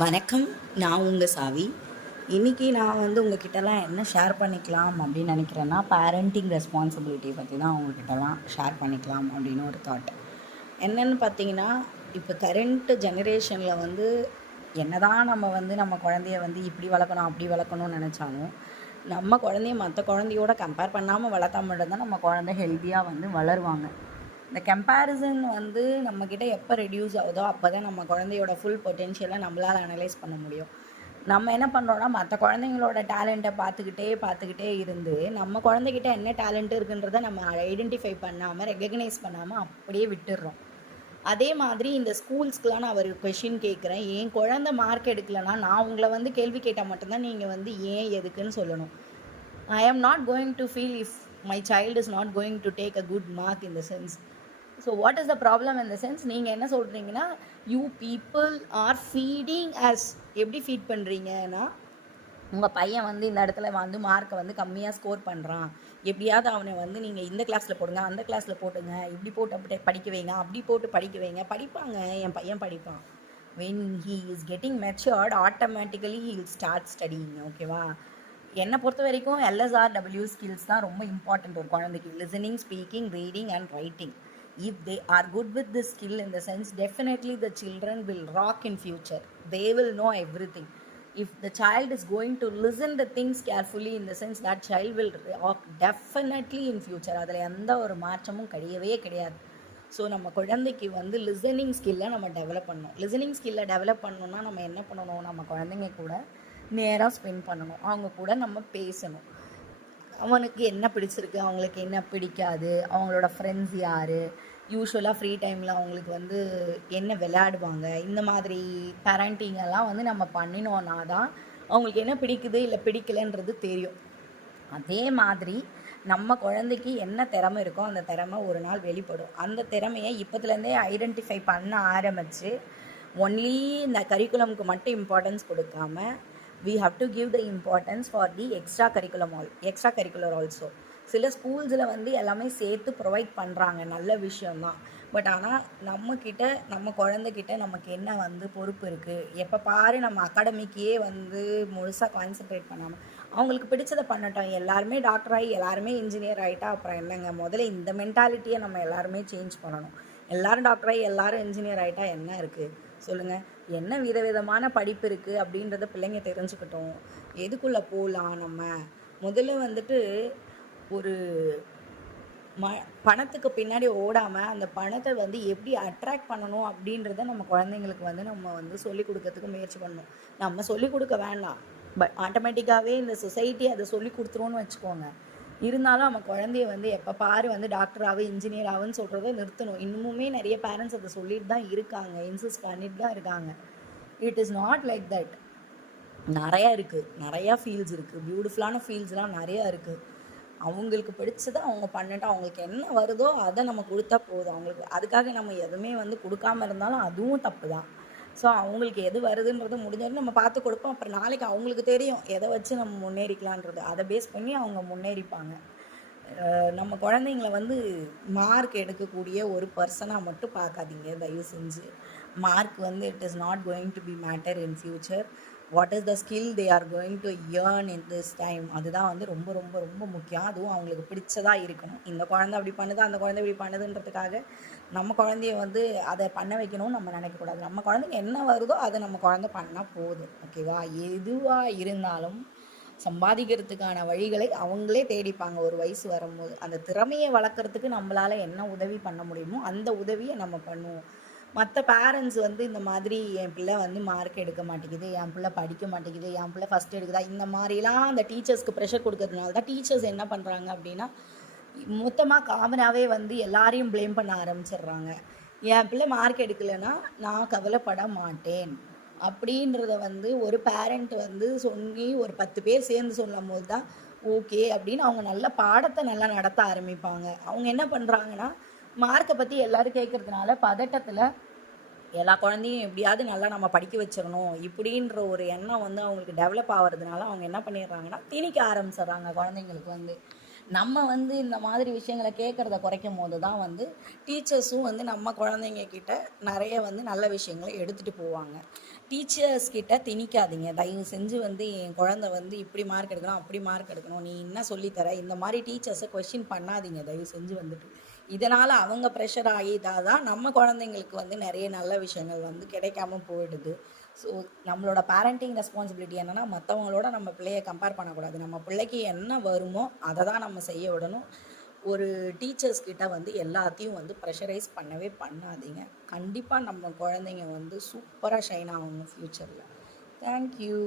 வணக்கம். நான் உங்கள் சாவி. இன்றைக்கி நான் உங்ககிட்டலாம் என்ன ஷேர் பண்ணிக்கலாம் அப்படின்னு நினைக்கிறேன்னா, பேரண்டிங் ரெஸ்பான்சிபிலிட்டி பற்றி தான் உங்ககிட்டலாம் ஷேர் பண்ணிக்கலாம் அப்படின்னு ஒரு தாட். என்னென்னு பார்த்தீங்கன்னா, இப்போ கரண்ட் ஜெனரேஷனில் என்ன தான் நம்ம குழந்தைய இப்படி வளர்க்கணும் அப்படி வளர்க்கணும்னு நினச்சாலும், நம்ம குழந்தைய மற்ற குழந்தையோட கம்பேர் பண்ணாமல் வளர்த்தா மட்டும்தான் நம்ம குழந்தை ஹெல்த்தியாக வளருவாங்க. இந்த கம்பேரிசன் நம்மக்கிட்ட எப்போ ரெடியூஸ் ஆகுதோ அப்போ தான் நம்ம குழந்தையோட ஃபுல் பொட்டென்ஷியலை நம்மளால் அனலைஸ் பண்ண முடியும். நம்ம என்ன பண்ணுறோன்னா, மற்ற குழந்தைங்களோட டேலண்ட்டை பார்த்துக்கிட்டே இருந்து நம்ம குழந்தைகிட்ட என்ன டேலண்ட் இருக்குன்றதை நம்ம ஐடென்டிஃபை பண்ணாமல் ரெகக்னைஸ் பண்ணாமல் அப்படியே விட்டுடுறோம். அதே மாதிரி இந்த ஸ்கூல்ஸ்க்கெலாம் நான் ஒரு கொஷின் கேட்குறேன். என் குழந்தை மார்க் எடுக்கலைன்னா நான் உங்களை கேள்வி கேட்டால் மட்டும்தான் நீங்கள் ஏன் எதுக்குன்னு சொல்லணும். I am not going to feel if my child is not going to take a good mark in the sense. So what is the problem in the sense? நீங்கள் என்ன சொல்கிறீங்கன்னா, you people are feeding us. எப்படி feet பண்ணுறீங்கன்னா, உங்கள் பையன் இந்த இடத்துல மார்க்கை கம்மியாக ஸ்கோர் பண்ணுறான், எப்படியாவது அவனை நீங்கள் இந்த கிளாஸில் போடுங்க, அந்த கிளாஸில் போட்டுங்க, இப்படி போட்டு அப்படி படிக்க வைங்க, அப்படி போட்டு படிக்க வைங்க. படிப்பாங்க, என் பையன் படிப்பான். when he is getting matured, automatically he will start studying. ஓகேவா? என்னை பொறுத்த வரைக்கும் LSRW ஸ்கில்ஸ் தான் ரொம்ப இம்பார்ட்டண்ட் ஒரு குழந்தைக்கு. Listening, speaking, reading and writing. If they are good with this skill, in the sense, definitely the children will rock in future. They will know everything. If the child is going to listen the things carefully, in the sense, that child will rock definitely in future. அதில் எந்த ஒரு மாற்றமும் கிடையாது. So நம்ம குழந்தைக்கு listening ஸ்கில்லை நம்ம develop பண்ணணும். லிசனிங் ஸ்கில்லை டெவலப் பண்ணணும்னா நம்ம என்ன பண்ணணும், நம்ம குழந்தைங்க கூட நேராக ஸ்பெண்ட் பண்ணணும். அவங்க கூட நம்ம பேசணும். அவனுக்கு என்ன பிடிச்சிருக்கு, அவங்களுக்கு என்ன பிடிக்காது, அவங்களோட ஃப்ரெண்ட்ஸ் யார், யூஸ்வலாக ஃப்ரீ டைமில் அவங்களுக்கு என்ன விளையாடுவாங்க, இந்த மாதிரி பேரண்டிங்கெல்லாம் நம்ம பண்ணினோன்னா தான் அவங்களுக்கு என்ன பிடிக்குது இல்லை பிடிக்கலைன்றது தெரியும். அதே மாதிரி நம்ம குழந்தைக்கு என்ன திறமை இருக்கோ அந்த திறமை ஒரு நாள் வெளிப்படும். அந்த திறமையை இப்போத்துலேருந்தே ஐடென்டிஃபை பண்ண ஆரம்பித்து, ஒன்லி இந்த கரிக்குலமுக்கு மட்டும் இம்பார்ட்டன்ஸ் கொடுக்காம, we have to give the importance for the extracurricular also. சில ஸ்கூல்ஸில் எல்லாமே சேர்த்து ப்ரொவைட் பண்ணுறாங்க, நல்ல விஷயம்தான். பட் ஆனால் நம்ம குழந்தைகிட்ட நமக்கு என்ன பொறுப்பு இருக்குது. எப்போ பாரு நம்ம அகாடமிக்கே முழுசாக கான்சென்ட்ரேட் பண்ணாமல் அவங்களுக்கு பிடிச்சதை பண்ணட்டும். எல்லாருமே டாக்டர் ஆகி எல்லாருமே இன்ஜினியர் ஆகிட்டா அப்புறம் என்னங்க? முதல்ல இந்த மென்டாலிட்டியை நம்ம எல்லாருமே சேஞ்ச் பண்ணணும். எல்லோரும் டாக்டர் ஆகி எல்லாரும் இன்ஜினியர் ஆகிட்டா என்ன இருக்குது சொல்லுங்கள்? என்ன விதவிதமான படிப்பு இருக்குது அப்படின்றத பிள்ளைங்க தெரிஞ்சுக்கிட்டோம். எதுக்குள்ளே போகலாம் நம்ம முதல்ல ஒரு பணத்துக்கு பின்னாடி ஓடாமல் அந்த பணத்தை எப்படி அட்ராக்ட் பண்ணணும் அப்படின்றத நம்ம குழந்தைங்களுக்கு நம்ம சொல்லிக் கொடுக்கறதுக்கு முயற்சி பண்ணணும். நம்ம சொல்லிக் கொடுக்க வேண்டாம், பட் ஆட்டோமேட்டிக்காகவே இந்த சொசைட்டி அதை சொல்லி கொடுத்துருவோன்னு வச்சுக்கோங்க. இருந்தாலும் நம்ம குழந்தைய எப்போ பாரு டாக்டராகவே இன்ஜினியராகவுன்னு சொல்கிறத நிறுத்தணும். இன்னுமுமே நிறைய பேரண்ட்ஸ் அதை சொல்லிட்டு தான் இருக்காங்க, இன்சிஸ்ட் பண்ணிட்டு தான் இருக்காங்க. It is not like that. நிறையா ஃபீல்ட்ஸ் இருக்குது, பியூட்டிஃபுல்லான ஃபீல்ட்ஸ்லாம் நிறையா இருக்குது. அவங்களுக்கு பிடிச்சதை அவங்க பண்ணிட்டு அவங்களுக்கு என்ன வருதோ அதை நம்ம கொடுத்தா போதும். அவங்களுக்கு அதுக்காக நம்ம எதுவுமே கொடுக்காமல் இருந்தாலும் அதுவும் தப்பு தான். ஸோ அவங்களுக்கு எது வருதுன்றது முடிஞ்சது நம்ம பார்த்து கொடுப்போம். அப்புறம் நாளைக்கு அவங்களுக்கு தெரியும் எதை வச்சு நம்ம முன்னேறிக்கலான்றது. அதை பேஸ் பண்ணி அவங்க முன்னேறிப்பாங்க. நம்ம குழந்தைங்கள மார்க் எடுக்கக்கூடிய ஒரு பர்சனாக மட்டும் பார்க்காதீங்க தயவு செஞ்சு. Mark it is not going to be matter in future. What is the skill they are going to earn in this time, அதுதான் ரொம்ப ரொம்ப ரொம்ப முக்கியம். அதுவும் அவங்களுக்கு பிடிச்சதாக இருக்கணும். இந்த குழந்தை அப்படி பண்ணுது, அந்த குழந்தை இப்படி பண்ணுதுன்றதுக்காக நம்ம குழந்தைய அதை பண்ண வைக்கணும்னு நம்ம நினைக்கக்கூடாது. நம்ம குழந்தைங்க என்ன வருதோ அதை நம்ம குழந்தை பண்ணால் போதும். ஓகேவா? எதுவாக இருந்தாலும் சம்பாதிக்கிறதுக்கான வழிகளை அவங்களே தேடிப்பாங்க ஒரு வயசு வரும்போது. அந்த திறமையை வளர்க்குறதுக்கு நம்மளால் என்ன உதவி பண்ண முடியுமோ அந்த உதவியை நம்ம பண்ணுவோம். மற்ற பேரண்ட்ஸ் இந்த மாதிரி என் பிள்ளை மார்க் எடுக்க மாட்டேங்குது, என் பிள்ளை படிக்க மாட்டேங்குது, என் பிள்ளை ஃபஸ்ட் எடுக்குதா, இந்த மாதிரிலாம் அந்த டீச்சர்ஸ்க்கு ப்ரெஷர் கொடுக்கறதுனால தான் டீச்சர்ஸ் என்ன பண்ணுறாங்க அப்படின்னா, மொத்தமாக காமனாகவே எல்லாரையும் ப்ளேம் பண்ண ஆரம்பிச்சிடுறாங்க. என் பிள்ளை மார்க் எடுக்கலைன்னா நான் கவலைப்பட மாட்டேன் அப்படின்றத ஒரு பேரண்ட் சொல்லி ஒரு 10 பேர் சேர்ந்து சொல்லும் போது தான் ஓகே அப்படின்னு அவங்க நல்ல பாடத்தை நல்லா நடத்த ஆரம்பிப்பாங்க. அவங்க என்ன பண்ணுறாங்கன்னா, மார்க்கை பற்றி எல்லோரும் கேட்குறதுனால பதட்டத்தில் எல்லா குழந்தையும் எப்படியாவது நல்லா நம்ம படிக்க வச்சிடணும் இப்படின்ற ஒரு எண்ணம் அவங்களுக்கு டெவலப் ஆகிறதுனால அவங்க என்ன பண்ணிடுறாங்கன்னா திணிக்க ஆரம்பிச்சிடுறாங்க குழந்தைங்களுக்கு. நம்ம இந்த மாதிரி விஷயங்களை கேட்குறத குறைக்கும் போது தான் டீச்சர்ஸும் நம்ம குழந்தைங்க கிட்ட நிறைய நல்ல விஷயங்களை எடுத்துகிட்டு போவாங்க. டீச்சர்ஸ் கிட்ட திணிக்காதீங்க. தயவு செஞ்சு வந்து என் குழந்தை வந்து இப்படி மார்க் எடுக்கணும், அப்படி மார்க் எடுக்கணும். நீ என்ன சொல்லித்தர? இந்த மாரி டீச்சர்ஸை கொஸ்டின் பண்ணாதீங்க தயவு செஞ்சு வந்துட்டு. இதனால் அவங்க ப்ரெஷர் ஆகி தான் நம்ம குழந்தைங்களுக்கு வந்து நிறைய நல்ல விஷயங்கள் வந்து கிடைக்காம போயிடுது. ஸோ நம்மளோட பேரண்டிங் ரெஸ்பான்சிபிலிட்டி என்னென்னா, மற்றவங்களோட நம்ம பிள்ளைய கம்பேர் பண்ணக்கூடாது. நம்ம பிள்ளைக்கு என்ன வருமோ அதை தான் நம்ம செய்ய விடணும். ஒரு டீச்சர்ஸ் கிட்ட வந்து எல்லாத்தையும் வந்து ப்ரெஷரைஸ் பண்ணவே பண்ணாதீங்க. கண்டிப்பாக நம்ம குழந்தைங்க வந்து சூப்பராக ஷைன் ஆகணும் ஃப்யூச்சரில். தேங்க்யூ.